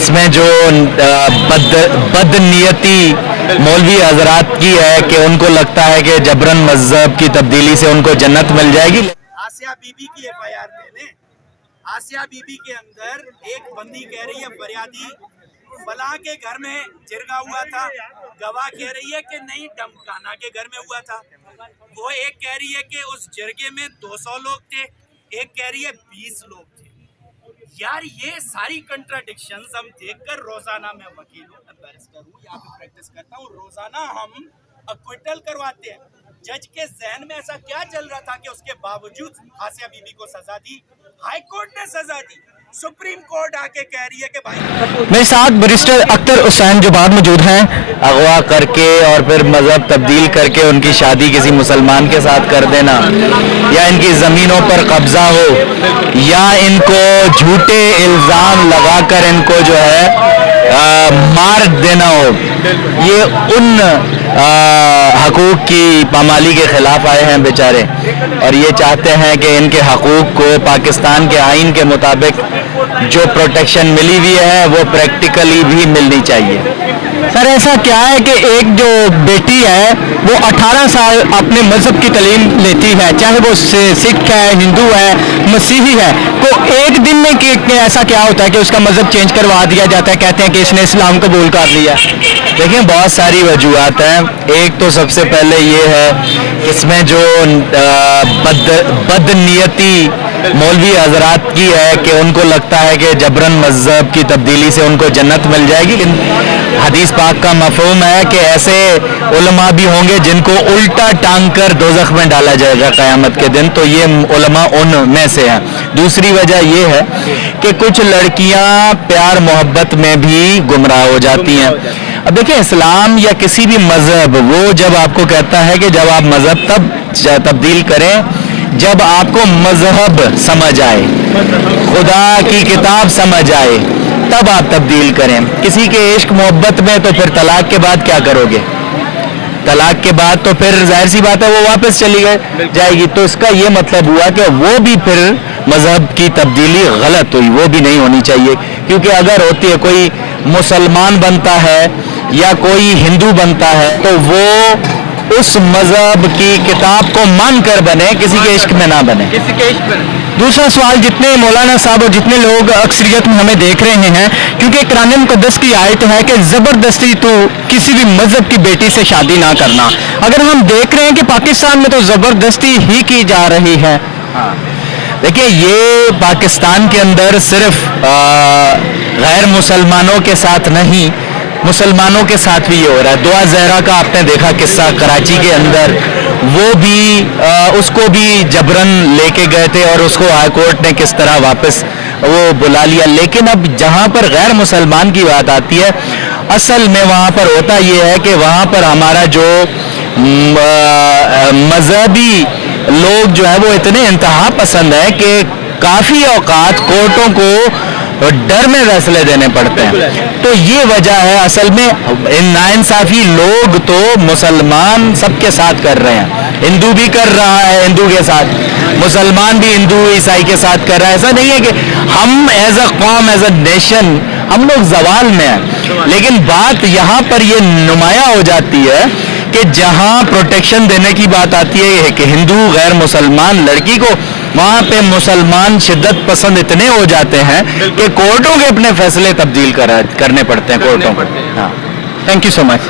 इसमें जो बदनीयती मौलवी हजरात की है कि उनको लगता है कि जबरन मजहब की तब्दीली से उनको जन्नत मिल जाएगी। आसिया बीबी की एफआईआर ले लें। आसिया बीबी के अंदर एक बंदी कह रही है फरियादी फलां के घर में जिरगा हुआ था, गवाह कह रही है कि नहीं डमकाना के घर में हुआ था। वो एक कह रही है कि उस जिरगे में 200 लोग थे, एक कह रही है 20 लोग थे। यार ये सारी कंट्राडिक्शंस हम देखकर रोजाना मैं वकील हूँ, मैं बैरिस्टर हूँ, यहाँ पे प्रैक्टिस करता हूँ, रोजाना हम अक्विटल करवाते हैं। जज के जहन में ऐसा क्या चल रहा था कि उसके बावजूद आसिया बीबी को सजा दी, हाई कोर्ट ने सजा दी, सुप्रीम कोर्ट आके कह रही है कि भाई। मेरे साथ बैरिस्टर अख्तर हुसैन जो बाद मौजूद हैं। अगवा करके और फिर मजहब तब्दील करके उनकी शादी किसी मुसलमान के साथ कर देना, या इनकी ज़मीनों पर कब्जा हो, या इनको झूठे इल्ज़ाम लगाकर इनको जो है मार देना हो, ये उन हकूक़ की पामाली के ख़िलाफ़ आए हैं बेचारे, और ये चाहते हैं कि इनके हकूक़ को पाकिस्तान के आइन के मुताबिक जो प्रोटेक्शन मिली हुई है वो प्रैक्टिकली भी मिलनी चाहिए। सर ऐसा क्या है कि एक जो बेटी है वो 18 साल अपने मजहब की तालीम लेती है, चाहे वो सिख है, हिंदू है, मसीही है, तो एक दिन में ऐसा क्या होता है कि उसका मजहब चेंज करवा दिया जाता है, कहते हैं कि इसने इस्लाम कबूल कर लिया। देखिए बहुत सारी वजूहत हैं। एक तो सबसे पहले ये है इसमें जो बदनीयती मौलवी हजरात की है कि उनको लगता है कि जबरन मजहब की तब्दीली से उनको जन्नत मिल जाएगी। हदीस पाक का मफहूम है कि ऐसे उलमा भी होंगे जिनको उल्टा टांग कर दोज़ख में डाला जाएगा क़यामत के दिन, तो ये उलमा उनमें से हैं। दूसरी वजह ये है कि कुछ लड़कियां प्यार मोहब्बत में भी गुमराह हो जाती हैं। अब देखिए इस्लाम या किसी भी मजहब वो जब आपको कहता है कि जब आप मजहब तब तब्दील करें जब आपको मजहब समझ आए, खुदा की किताब समझ आए, तब आप तब्दील करें। किसी के इश्क मोहब्बत में तो फिर तलाक के बाद क्या करोगे? तलाक के बाद तो फिर जाहिर सी बात है वो वापस चली जाएगी। तो इसका ये मतलब हुआ कि वो भी फिर मजहब की तब्दीली गलत हुई, वो भी नहीं होनी चाहिए। क्योंकि अगर होती है कोई मुसलमान बनता है या कोई हिंदू बनता है तो वो उस मजहब की किताब को मान कर बने, किसी के इश्क में ना बने। दूसरा सवाल, जितने मौलाना साहब और जितने लोग अक्सरियत में हमें देख रहे हैं, क्योंकि कुरान मुक़द्दस की आयत है कि ज़बरदस्ती तो किसी भी मजहब की बेटी से शादी ना करना। अगर हम देख रहे हैं कि पाकिस्तान में तो ज़बरदस्ती ही की जा रही है। देखिए ये पाकिस्तान के अंदर सिर्फ गैर मुसलमानों के साथ नहीं, मुसलमानों के साथ भी ये हो रहा है। दुआ ज़हरा का आपने देखा किस्सा कराची के अंदर, वो भी उसको भी जबरन लेके गए थे और उसको हाई कोर्ट ने किस तरह वापस वो बुला लिया। लेकिन अब जहाँ पर गैर मुसलमान की बात आती है, असल में वहाँ पर होता ये है कि वहाँ पर हमारा जो मजहबी लोग जो है वो इतने इंतहा पसंद है कि काफ़ी औकात कोर्टों को डर में फैसले देने पड़ते हैं। तो ये वजह है असल में। नाइंसाफी लोग तो मुसलमान सबके साथ कर रहे हैं, हिंदू भी कर रहा है हिंदू के साथ, मुसलमान भी हिंदू ईसाई के साथ कर रहा है। ऐसा नहीं है कि हम एज अ कौम, एज अ नेशन हम लोग जवाल में हैं। लेकिन बात यहाँ पर ये नुमाया हो जाती है कि जहाँ प्रोटेक्शन देने की बात आती है कि हिंदू गैर मुसलमान लड़की को, वहाँ पे मुसलमान शिद्दत पसंद इतने हो जाते हैं कि कोर्टों के अपने फैसले तब्दील करने पड़ते हैं कोर्टों को। हाँ, थैंक यू सो मच।